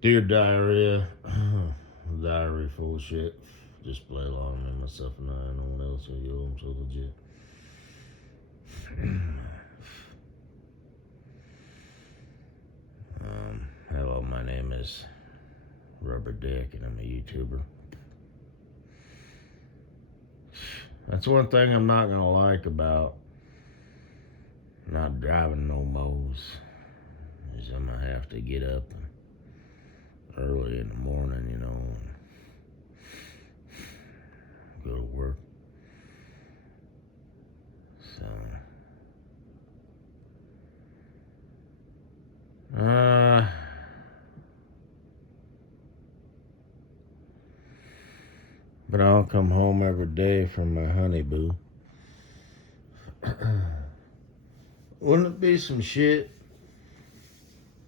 Dear diarrhea, diary full of shit. Just play along with myself and I. No one else will. I'm so legit. Hello, my name is Rubber Dick, and I'm a YouTuber. That's one thing I'm not gonna like about not driving no mows. Is I'm gonna have to get up early in the morning, and go to work. So, but I'll come home every day from my honey boo. Wouldn't it be some shit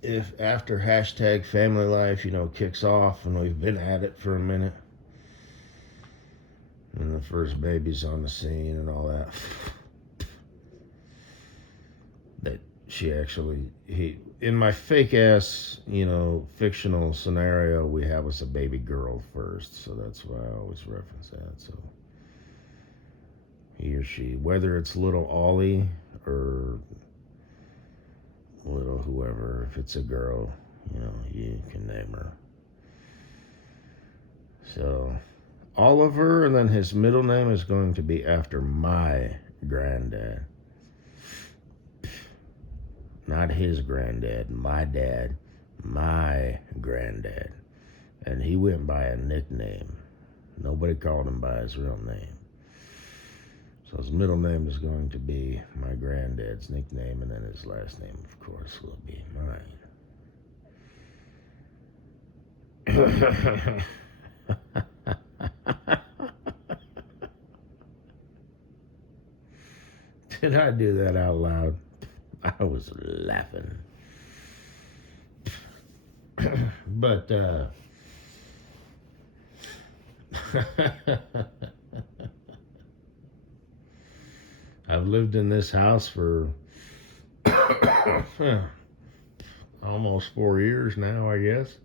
if after hashtag family life, kicks off and we've been at it for a minute and the first baby's on the scene and all that, that she actually, in my fake ass, fictional scenario, we have us a baby girl first. So that's why I always reference that. So he or she, whether it's little Ollie or little whoever, if it's a girl, you can name her. So Oliver, and then his middle name is going to be after my granddad. Not his granddad, my dad, my granddad. And he went by a nickname. Nobody called him by his real name. So his middle name is going to be my granddad's nickname, and then his last name, of course, will be mine. Did I do that out loud? I was laughing. But, I've lived in this house for almost 4 years now, I guess.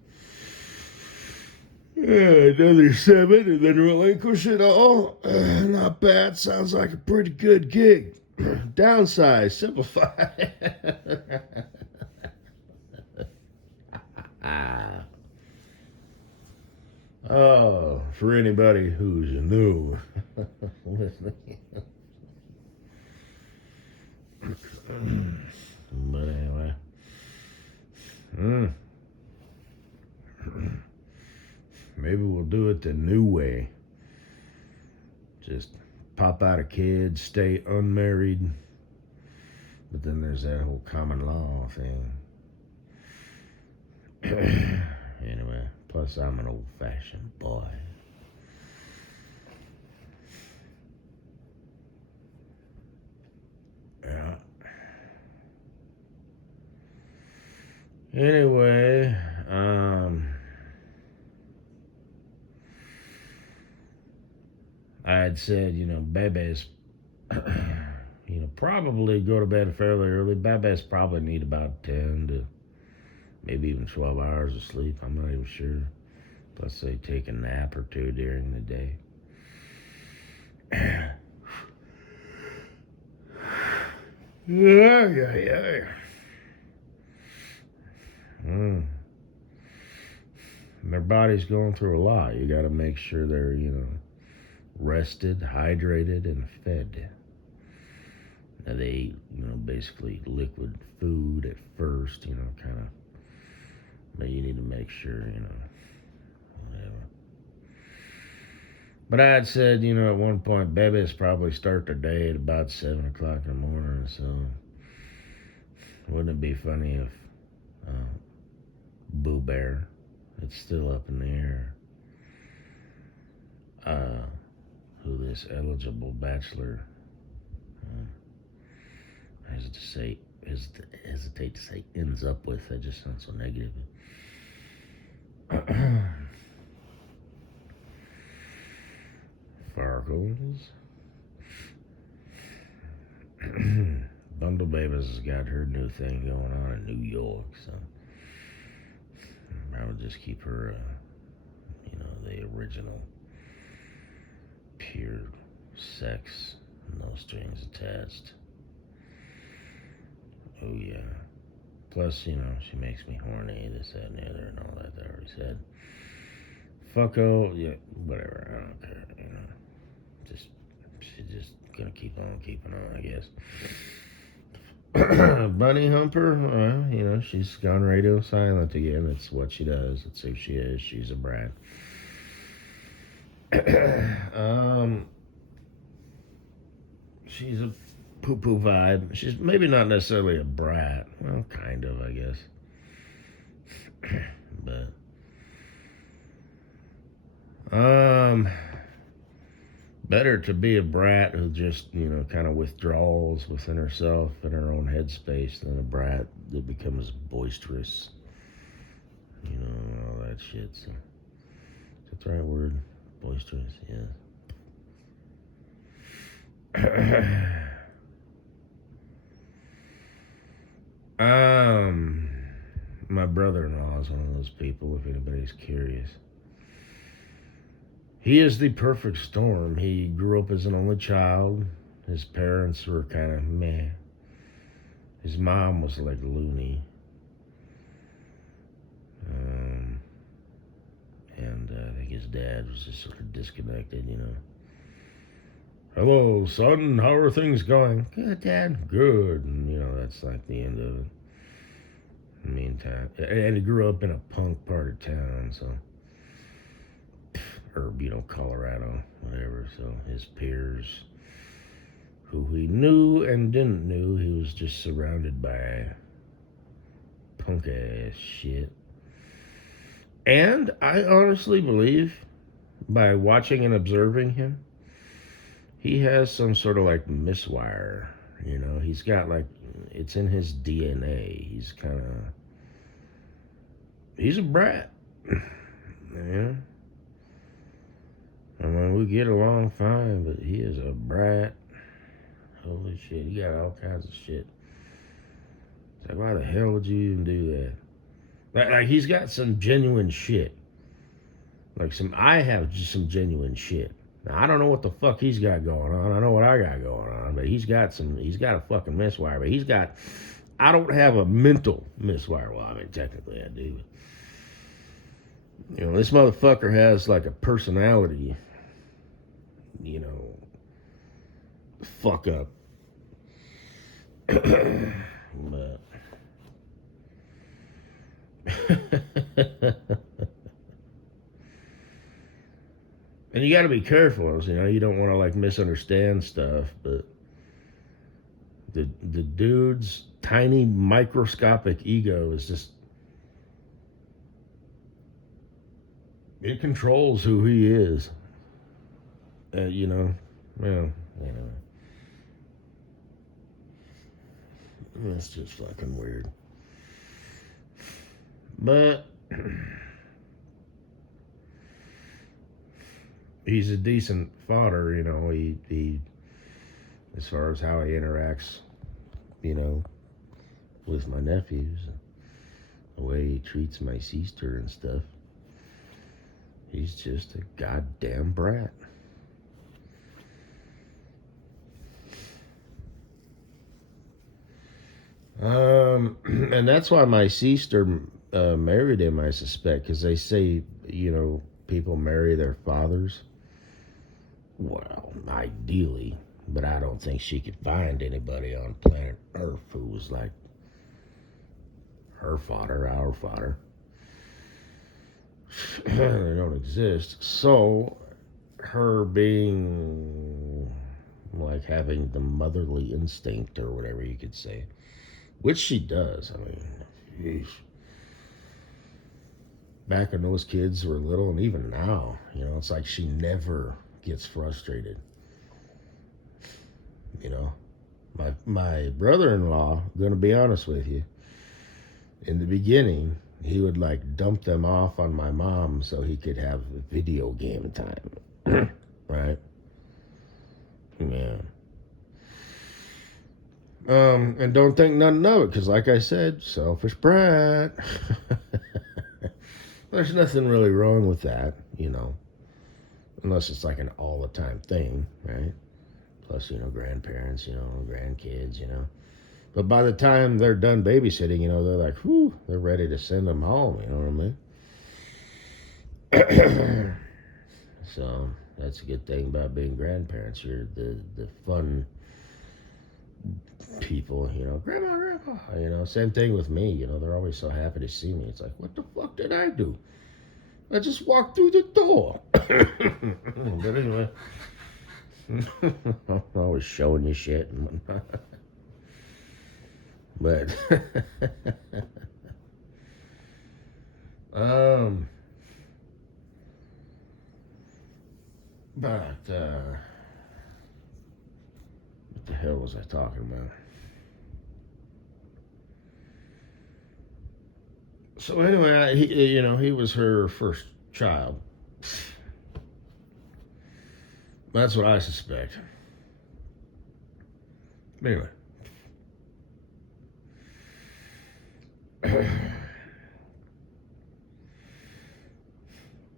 Another 7 and then relinquish it all. Not bad. Sounds like a pretty good gig. Downsize, simplify. Oh, for anybody who's new listening. But anyway. Maybe we'll do it the new way. Just pop out a kid, stay unmarried. But then there's that whole common law thing. Anyway, plus I'm an old-fashioned boy. Yeah. Anyway, I had said, babies, probably go to bed fairly early. Babies probably need about 10 to maybe even 12 hours of sleep. I'm not even sure. Plus, they take a nap or two during the day. Yeah. Their body's going through a lot. You got to make sure they're, rested, hydrated, and fed. Now they eat, basically liquid food at first, kind of. But you need to make sure, whatever. But I had said, at one point, babies probably start their day at about 7 o'clock in the morning. So wouldn't it be funny if Boo Bear, it's still up in the air, who this eligible bachelor, I hesitate to say ends up with. That just sounds so negative. Farkles. Bundle Babies has got her new thing going on in New York, so I just keep her, the original pure sex, no strings attached. Oh yeah. Plus, she makes me horny, this, that, and the other, and all that I already said. Fucko, yeah, whatever, I don't care, She's just gonna keep on keeping on, I guess. Bunny Humper, she's gone radio silent again. That's what she does. That's who she is. She's a brat. She's a poo-poo vibe. She's maybe not necessarily a brat. Well, kind of, I guess. But, better to be a brat who just, kind of withdrawals within herself in her own headspace than a brat that becomes boisterous. All that shit. So, is that the right word? Boisterous, yeah. My brother-in-law is one of those people, if anybody's curious. He is the perfect storm. He grew up as an only child. His parents were kind of meh. His mom was like loony. And I think his dad was just sort of disconnected, Hello, son, how are things going? Good, Dad. Good. And, that's like the end of it. In the meantime. And he grew up in a punk part of town, so. Or, Colorado, whatever. So his peers, who he knew and didn't know, he was just surrounded by punk ass shit. And I honestly believe, by watching and observing him, he has some sort of like miswire. He's got it's in his DNA. He's a brat. I mean, we get along fine, but he is a brat. Holy shit, he got all kinds of shit. It's like, why the hell would you even do that? Like he's got some genuine shit. I have just some genuine shit. Now, I don't know what the fuck he's got going on. I know what I got going on, but he's got a fucking miswire. But I don't have a mental miswire. Well, I mean, technically I do. This motherfucker has like a personality, fuck up. But and you got to be careful, you don't want to like misunderstand stuff, but the dude's tiny microscopic ego is just, it controls who he is. It's just fucking weird. But he's a decent fodder, he as far as how he interacts, with my nephews, the way he treats my sister and stuff. He's just a goddamn brat. And that's why my sister married him, I suspect, because they say, people marry their fathers. Well, ideally, but I don't think she could find anybody on planet Earth who was like her father, our father. They don't exist. So, her being like having the motherly instinct or whatever you could say, which she does. I mean, geez. Back when those kids were little, and even now, it's like she never gets frustrated. My brother-in-law, I'm gonna be honest with you, in the beginning, he would like dump them off on my mom so he could have video game time. Right? Yeah. And don't think nothing of it, because like I said, selfish brat. There's nothing really wrong with that, unless it's like an all the time thing, right? Plus, grandparents, grandkids, But by the time they're done babysitting, they're like, whew, they're ready to send them home, you know what I mean? So that's a good thing about being grandparents. You're the fun people, grandma, same thing with me, they're always so happy to see me. It's like, what the fuck did I do? I just walked through the door. But anyway, I'm always showing you shit and whatnot. But, um, what the hell was I talking about? So anyway, he was her first child. That's what I suspect. Anyway.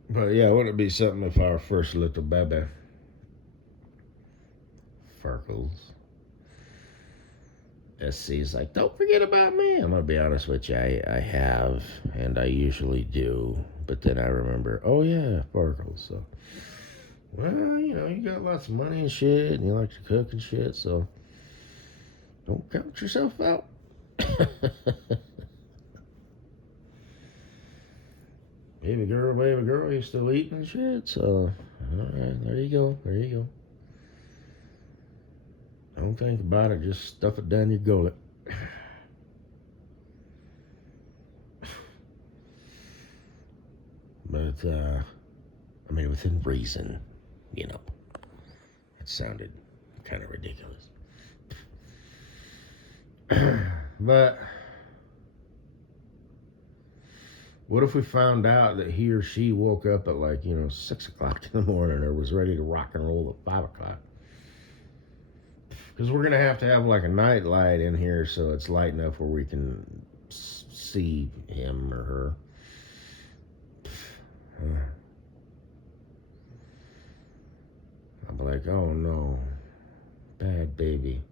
But yeah, wouldn't it be something if our first little baby, Farkles, SC's like, don't forget about me. I'm going to be honest with you, I have, and I usually do. But then I remember, oh yeah, Farkles. So, well, you got lots of money and shit, and you like to cook and shit, so don't count yourself out. baby girl, you still eating and shit, so, alright, there you go. Don't think about it, just stuff it down your gullet. But, within reason, It sounded kind of ridiculous. But, what if we found out that he or she woke up at 6 o'clock in the morning or was ready to rock and roll at 5 o'clock? Because we're going to have like a night light in here so it's light enough where we can see him or her. I'll be like, oh no, bad baby.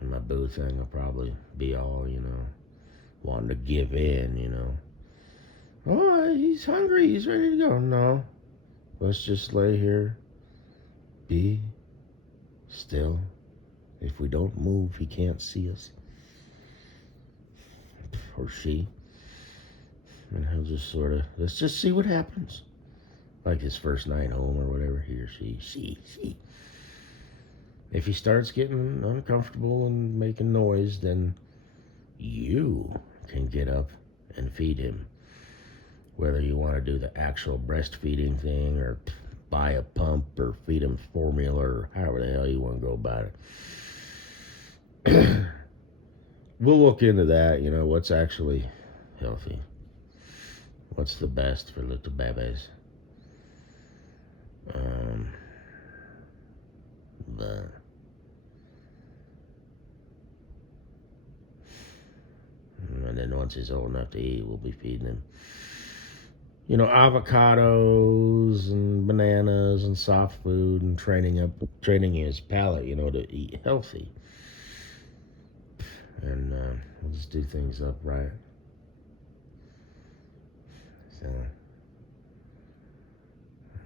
And my boo thing will probably be all, wanting to give in, Oh, he's hungry, he's ready to go. No, let's just lay here, be still. If we don't move, he can't see us. Or she. And he'll just sort of, let's just see what happens. Like his first night home or whatever, he or she. If he starts getting uncomfortable and making noise, then you can get up and feed him. Whether you want to do the actual breastfeeding thing or buy a pump or feed him formula or however the hell you want to go about it. We'll look into that, what's actually healthy. What's the best for little babies. But and then once he's old enough to eat, we'll be feeding him avocados and bananas and soft food and training his palate, to eat healthy. And we'll just do things up right. So,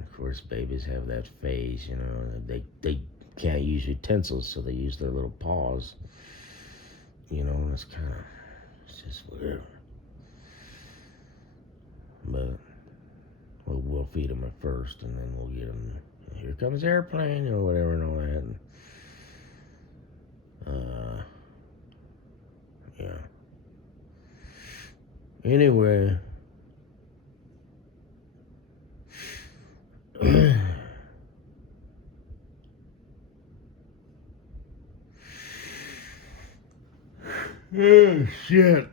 of course, babies have that phase, they can't use utensils, so they use their little paws. And it's just whatever. But we'll feed them at first, and then we'll get them. Here comes airplane, or whatever, and all that. And, yeah. Anyway. Oh, shit.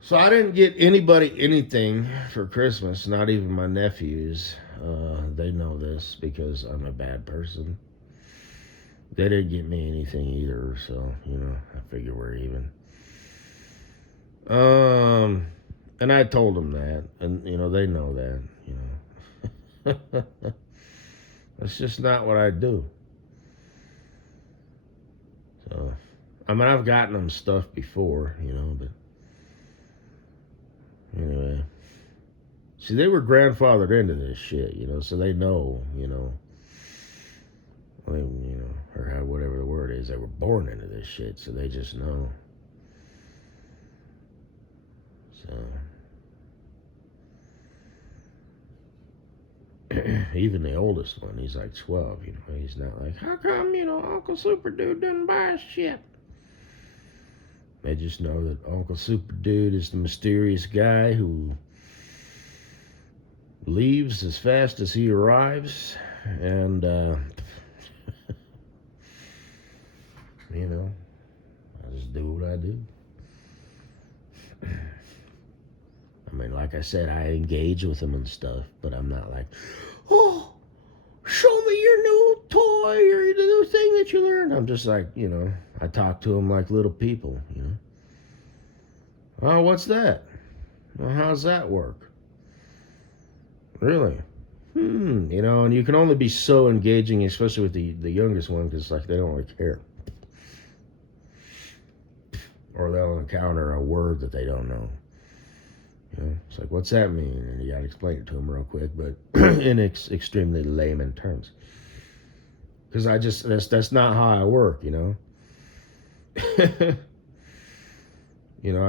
So I didn't get anybody anything for Christmas, not even my nephews. They know this because I'm a bad person. They didn't get me anything either, so, I figure we're even. And I told them that, and they know that. That's just not what I do. So, I mean, I've gotten them stuff before, but anyway. See, they were grandfathered into this shit, so they know, or whatever the word is, they were born into this shit, so they just know. So, even the oldest one, he's like 12, he's not like, how come, Uncle Super Dude doesn't buy us shit? They just know that Uncle Super Dude is the mysterious guy who leaves as fast as he arrives, and, I just do what I do. I mean, like I said, I engage with them and stuff, but I'm not like, oh, show me your new toy or the new thing that you learned. I'm just like, I talk to them like little people, Oh, what's that? Well, how's that work? Really? And you can only be so engaging, especially with the youngest one, because like they don't really care. Or they'll encounter a word that they don't know. It's like, what's that mean? And you gotta explain it to them real quick, but in extremely layman terms. Because that's not how I work, I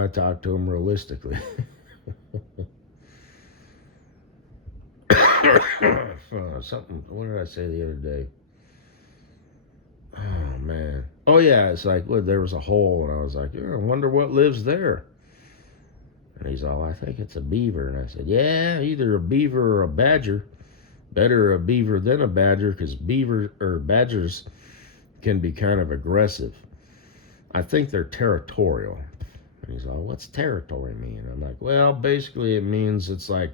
talk to them realistically. Something, what did I say the other day? Oh, man. Oh, yeah, it's like, well, there was a hole, and I was like, I wonder what lives there. And he's all, I think it's a beaver. And I said, yeah, either a beaver or a badger. Better a beaver than a badger, because badgers can be kind of aggressive. I think they're territorial. And he's all, what's territory mean? I'm like, well, basically it means it's like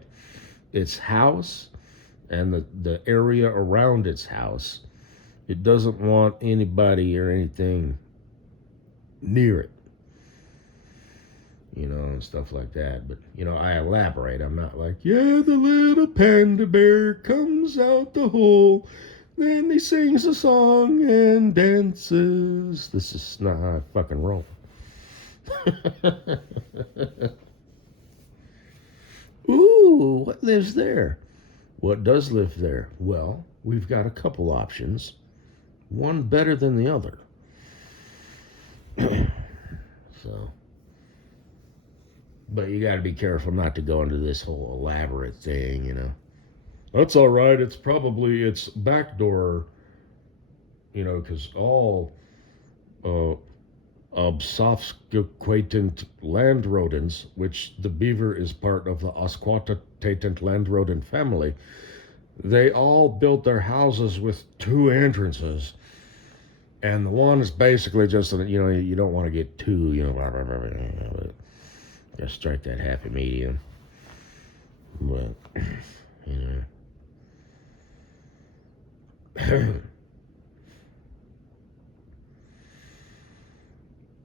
its house and the area around its house. It doesn't want anybody or anything near it. And stuff like that. But, I elaborate. I'm not like, yeah, the little panda bear comes out the hole. Then he sings a song and dances. This is not how I fucking roll. Ooh, what lives there? What does live there? Well, we've got a couple options. One better than the other. So... But you got to be careful not to go into this whole elaborate thing, That's all right. It's probably its backdoor, because all obfuscated land rodents, which the beaver is part of the obfuscated land rodent family, they all built their houses with two entrances. And the one is basically just, you don't want to get two, blah, blah, blah, blah, gotta strike that happy medium. But,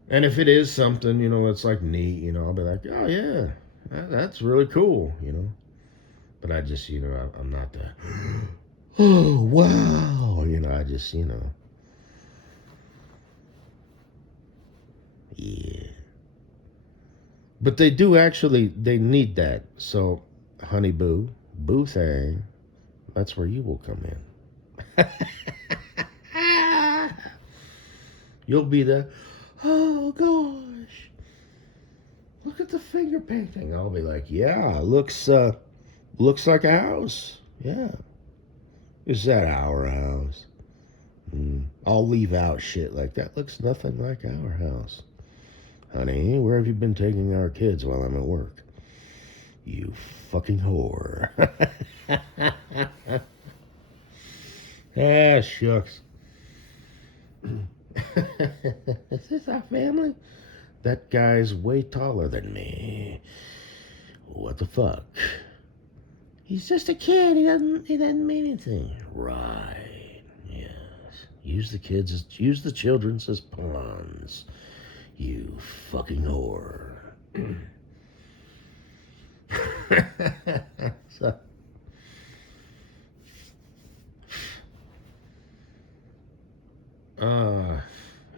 and if it is something, that's like neat, I'll be like, oh yeah, that's really cool, But I just, I'm not the, oh wow, I just, yeah. But they do actually, they need that. So, honey boo, boo thing, that's where you will come in. You'll be the, oh gosh, look at the finger painting. I'll be like, yeah, looks like a house. Yeah. Is that our house? I'll leave out shit like that. Looks nothing like our house. Honey, where have you been taking our kids while I'm at work? You fucking whore. Ah, shucks. Is this our family? That guy's way taller than me. What the fuck? He's just a kid. He doesn't mean anything. Right. Yes. Use the children as pawns. You fucking whore. So,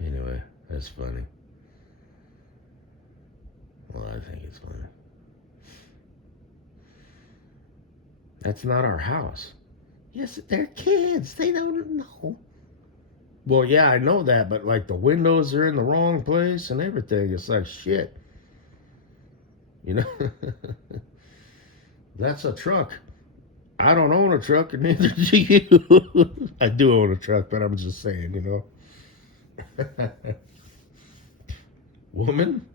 anyway, that's funny. Well, I think it's funny. That's not our house. Yes, they're kids. They don't know. Well, yeah, I know that, but like the windows are in the wrong place and everything. It's like shit. You know? That's a truck. I don't own a truck, and neither do you. I do own a truck, but I'm just saying, you know. Woman,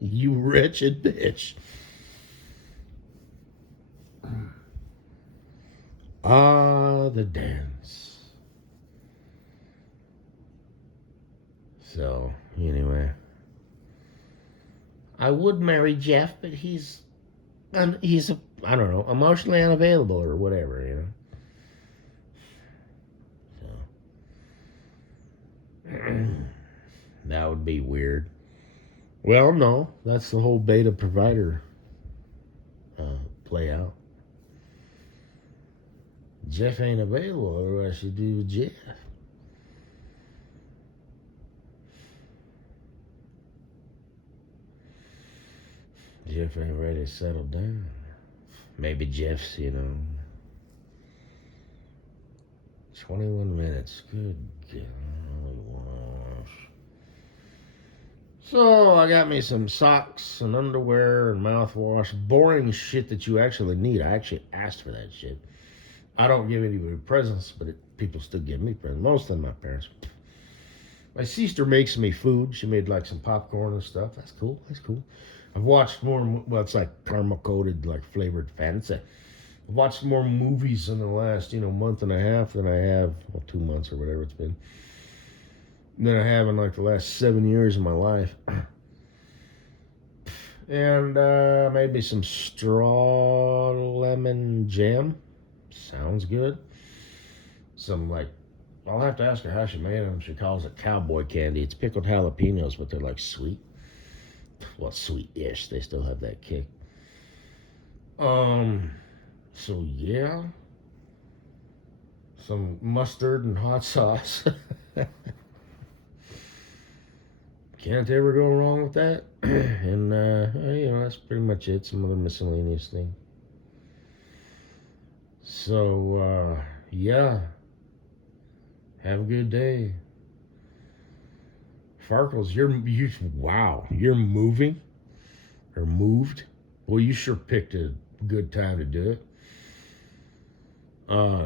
you wretched bitch. Ah, the dance. So, anyway. I would marry Jeff, but he's I don't know, emotionally unavailable or whatever, you know. So that would be weird. Well, no, that's the whole beta provider play out. Jeff ain't available, or I should do with Jeff. Jeff ain't ready to settle down. Maybe Jeff's, 21 minutes. Good gosh. So I got me some socks and underwear and mouthwash. Boring shit that you actually need. I actually asked for that shit. I don't give anybody presents, but people still give me presents. Most of my parents. My sister makes me food. She made like some popcorn and stuff. That's cool. That's cool. I've watched more. Well, it's like caramel coated, like flavored fancy. I've watched more movies in the last, month and a half than I have, 2 months or whatever it's been, than I have in like the last 7 years of my life. And maybe some straw lemon jam. Sounds good. Some like, I'll have to ask her how she made them. She calls it cowboy candy. It's pickled jalapenos, but they're like sweet. Well, sweet-ish. They still have that kick. So yeah, some mustard and hot sauce. Can't ever go wrong with that. And that's pretty much it. Some other miscellaneous thing. So yeah, have a good day. Farkles, you're moving or moved. Well, you sure picked a good time to do it.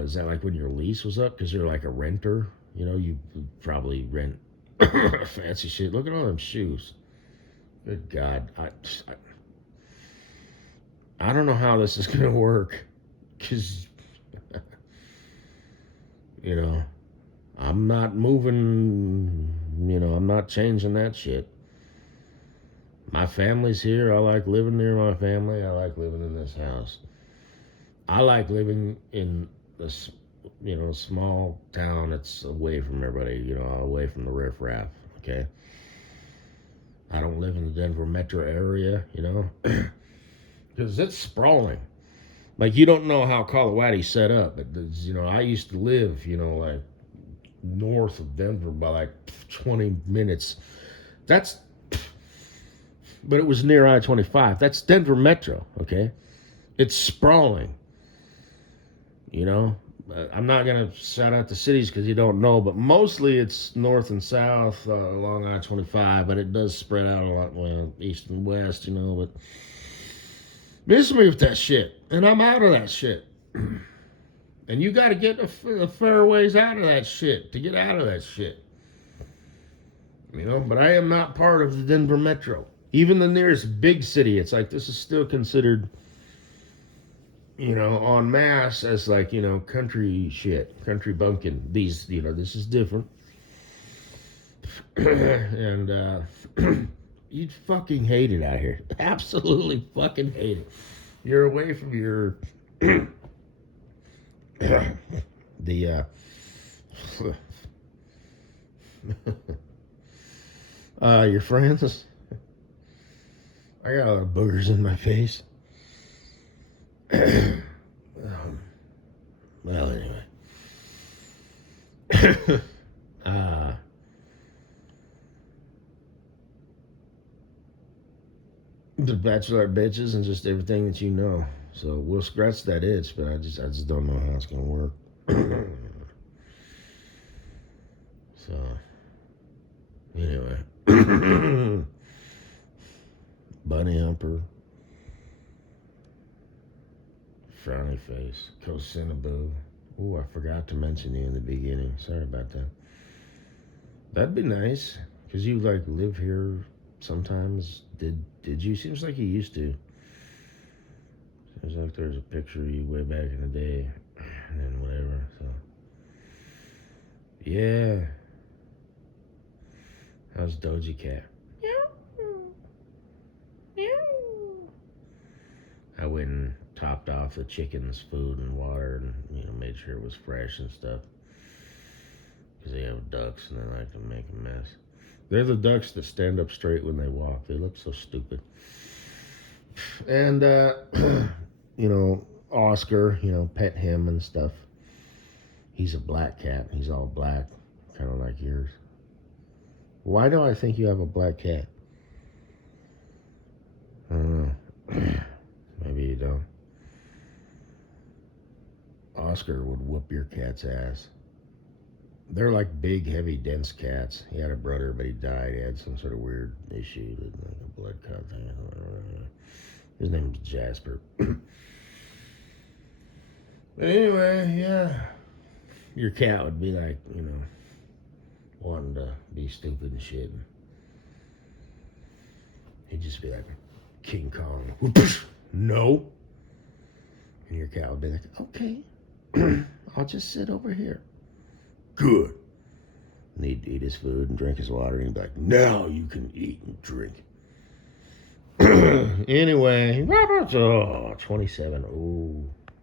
Is that like when your lease was up? Because you're like a renter. You probably rent fancy shit. Look at all them shoes. Good God. I don't know how this is going to work. Because, I'm not moving. I'm not changing that shit. My family's here. I like living near my family. I like living in this house. I like living in this, small town that's away from everybody, away from the riffraff, okay? I don't live in the Denver metro area, because it's sprawling. Like, you don't know how Coloradi's set up. But, I used to live, like north of Denver by like 20 minutes. But it was near I-25. That's Denver metro, okay? It's sprawling. I'm not going to shout out the cities because you don't know, but mostly it's north and south along I-25, but it does spread out a lot, east and west, but miss me with that shit, and I'm out of that shit. And you got to get a fair ways out of that shit to get out of that shit. But I am not part of the Denver metro. Even the nearest big city, it's like this is still considered en masse as like, country shit, country bumpkin. This is different. And you'd fucking hate it out here. Absolutely fucking hate it. You're away from your, your friends. I got a lot of boogers in my face. Well, anyway. The Bachelor bitches and just everything that you know. So we'll scratch that itch, but I just don't know how it's gonna work. So anyway, bunny humper, frowny face, cocinaboo. Ooh, I forgot to mention you in the beginning. Sorry about that. That'd be nice, cause you like live here sometimes. Did you? Seems like you used to. Seems like there's a picture of you way back in the day, and then whatever. So yeah. How's Doja Cat? I went and topped off the chicken's food and water, and made sure it was fresh and stuff. Because they have ducks and they like to make a mess. They're the ducks that stand up straight when they walk. They look so stupid. And Oscar, pet him and stuff. He's a black cat. He's all black, kind of like yours. Why do I think you have a black cat? I don't know. Maybe you don't. Oscar would whoop your cat's ass. They're like big, heavy, dense cats. He had a brother, but he died. He had some sort of weird issue, like a blood clot thing. His name was Jasper. But anyway, yeah. Your cat would be like, wanting to be stupid and shit. He'd just be like King Kong. No. And your cat would be like, okay, I'll just sit over here. Good. And he'd eat his food and drink his water, and he'd be like, now you can eat and drink. Anyway, 27. Oh.